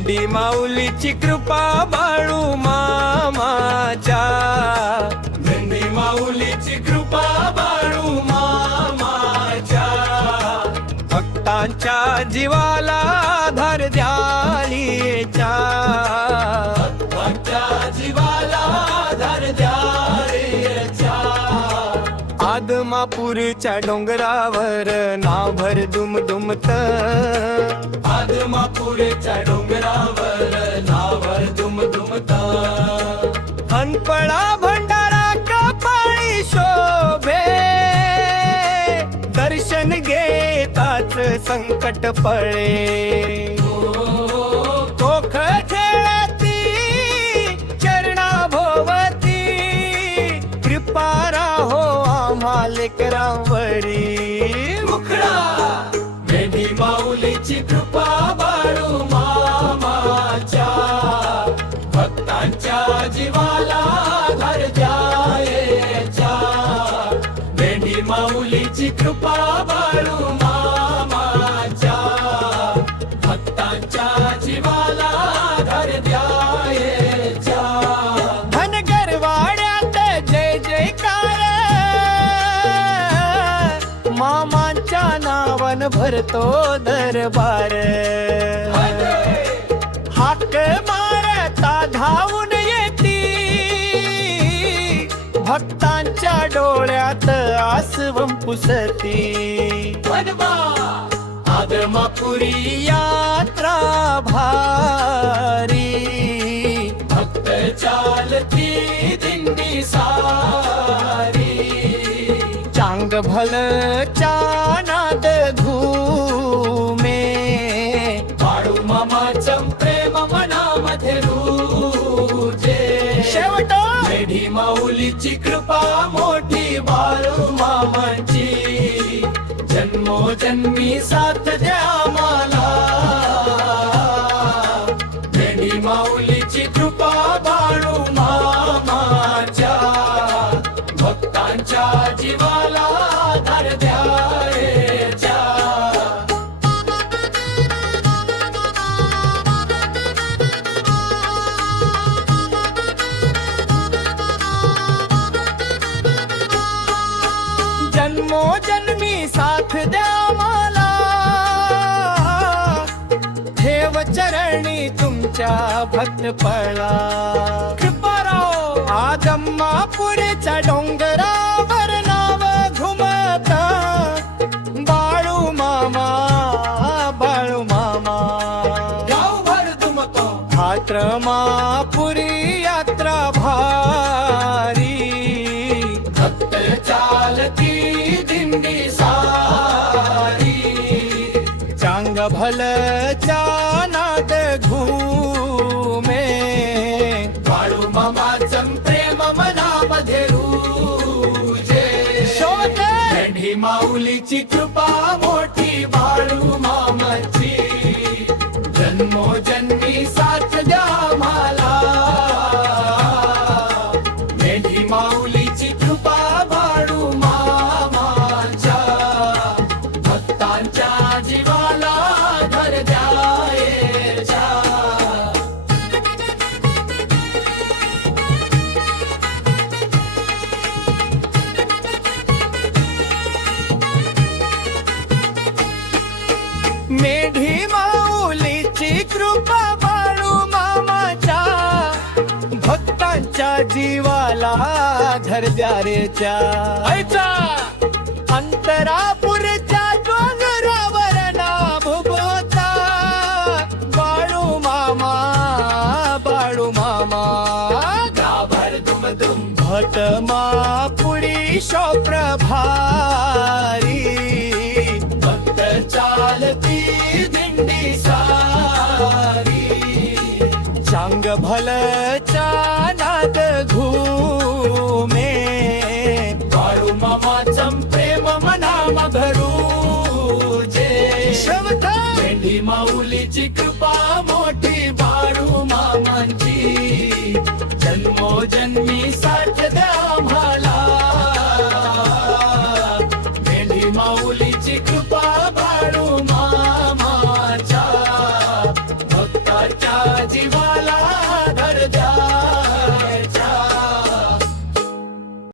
मेंढी माऊलीची कृपा बाळू मामाच्या, मेंढी माऊलीची कृपा बाळू मामाच्या, भक्तांच्या जीवाला आधार द्यायच्या, भक्तांच्या जीवाला आधार द्यायच्या. आदमापूरच्या डोंगरावर नाभर दुमदुमत, आदमापूरच्या डोंगरावर नाभर दुमदुमत. अनपळा भंडारा कपाळी शोभे, दर्शन घेताच संकट पळे. कोख खेळती चरणाभोवती, कृपा राहो आम्हा लेकरांवरी. मुखडा मेंढी माऊलीची कृपा बाळू मामाच्या, भक्तांच्या जीवाला आधार द्यायच्या. मेंढी माऊलीची कृपा बाळू मामाच्या, भक्तांच्या जीवाला आधार द्यायच्या. धनगरवाड्यात जय जयकार, मामांच्या नावन भरतो दरबार. हाक मारता धावून येती, भक्तांच्या डोळ्यात आसवं पुसती. आदमापुरी यात्रा भारी, भक्त चालती दिंडी सारी. चांग भल चानाद घुमे, बाळू मामाचं प्रेम मनामध्ये रुजे. शेवट मेंढी माऊलीची कृपा मोठी बाळू मामाची, जन्मोजन्मी साथ द्या मला. मेंढी माऊलीची कृपा बाळू मामाच्या, भक्तांच्या जीवाला आधार द्यायच्या. जन्मोजन्मी साथ द्या मला, ठेव चरणी तुमच्या भक्तपळा. कृपाराव आदमापुरीच्या डोंगरावर नाव घुमत, बाळू मामा बाळू मामा. गावभर दुमतो आत्रमापुरी यात्रा भारी, भक्त चालती दिंडी सारी. चांग भल चानाद घुमे, बाळू मामाचं प्रेम मनामध्ये रुजे. शोध मेंढी माऊलीची कृपा मोठी बाळू मामाची, जन्मोजन्मी साथ द्या मला. मेंढी माऊलीची कृपा बाळू मामाच्या, भक्तांच्या जीवाला आधार द्यायच्या. मेंढी माऊलीची कृपा बाळू मामाच्या, भक्तांच्या जीवाला धर द्यारेच्या. अंतरापुरच्या डोंगरावर नाभ बोता, बाळू मामा बाळू मामा. गाभर दुमदुम भटमापुरी शोप्रभारी, भक्त चालती दिंडी सारी. चांग भल चानाद घुमे, बाळू मामाचं प्रेम मनामा भरुजे. शब्द मेंढी माऊलीची कृपा मोठी बाळू मामांची, जन्मोजन्मी साथ द्या मला. मेंढी माऊलीची कृपा